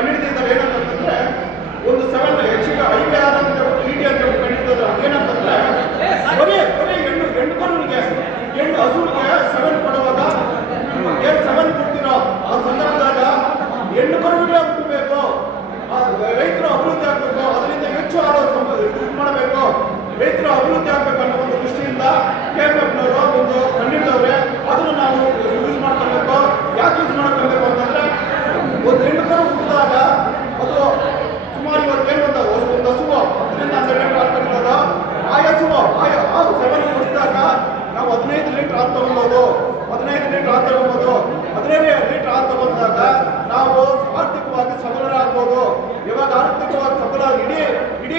ಕನ್ನಡದಿಂದ ಏನಂತಂದ್ರೆ ಒಂದು ಸೆವೆನ್ ಹೆಚ್ಚಿಗೆ ಐದು ಆರು ಅಂತ ನೀಟಿ ಅಂತ ಕನ್ನಡದ ಏನಂತಂದ್ರೆ ಕೊನೆ ಬರೀ ಹೆಣ್ಣು ಹೆಣ್ಣು ಕೊಡುವಿಗೆ ಹೆಣ್ಣು ಹಸುವಿಗೆ ಸೆವೆನ್ ಕೊಡುವಾಗ ಏನು ಸೆವೆನ್ ಕೊಡ್ತೀರೋ ಆ ಸಂದರ್ಭದಾಗ ಹೆಣ್ಣು ಕೊರುವಿಗಳೇ ಹುಟ್ಟಬೇಕು ರೈತರು ಅಭಿವೃದ್ಧಿ ಆಗಬೇಕು ಅದರಿಂದ ಹೆಚ್ಚು ಆರೋಗ್ಯ ಇದು ಮಾಡಬೇಕು ರೈತರು ಅಭಿವೃದ್ಧಿ ಆಗಬೇಕು ಅನ್ನೋ ಒಂದು ದೃಷ್ಟಿಯಿಂದ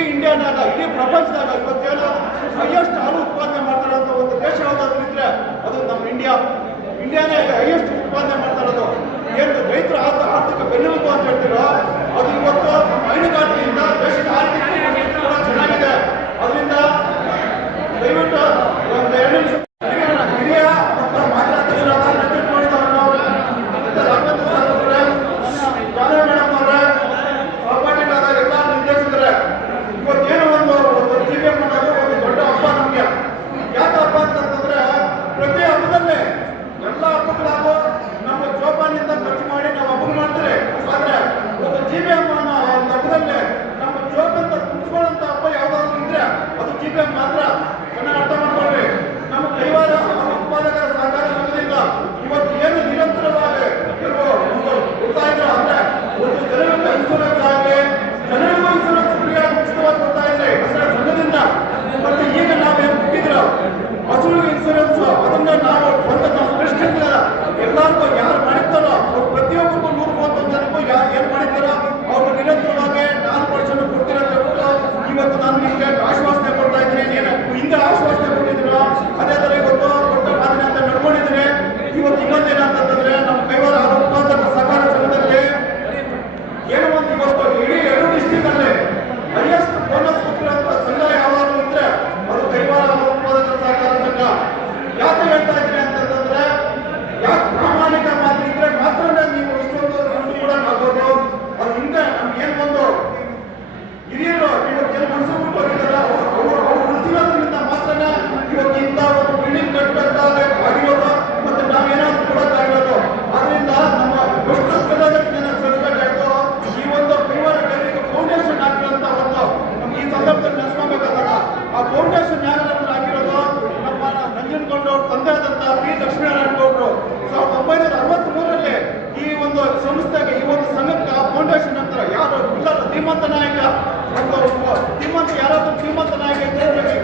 ಇಡೀ ಇಂಡಿಯಾದಾಗ, ಇಡೀ ಪ್ರಪಂಚದಾಗ ಇವತ್ತೇನು ಹೈಯೆಸ್ಟ್ ಹಾಲು ಉತ್ಪಾದನೆ ಮಾಡ್ತಾರಂತ ಒಂದು ದೇಶ ಯಾವುದಾದ್ರು ಇದ್ರೆ ಅದು ನಮ್ಮ ಇಂಡಿಯಾ. ಇಂಡಿಯಾನೇ ಹೈಯೆಸ್ಟ್ ಉತ್ಪಾದನೆ ಮಾಡ್ತಾರದು ಏನು ರೈತರ ಆರ್ಥಿಕ ಬೆನ್ನೆಲುಬು ಅಂತ ಹೇಳ್ತೀರೋ ಇವತ್ತು ನಾನು ನಿಮಗೆ ಆಶ್ವಾಸನೆ ಕೊಡ್ತಾ ಇದ್ದೀನಿ. ನೀನು ಹಿಂದೆ ಆಶ್ವಾಸನೆ ಕೊಟ್ಟಿದ್ರ ಅದೇ ತರ ಇವತ್ತು ಕೊಟ್ಟ ಅಂತ ನಡ್ಕೊಂಡಿದ್ರೆ ಇವತ್ತು ಇನ್ನೊಂದೇನ ಶ್ರೀಮಂತ ನಾಯಕ ತಿಮ್ಮಂತ ಯಾರಾದರೂ ಶ್ರೀಮಂತ ನಾಯಕ ಅಂತ ಹೇಳಬೇಕು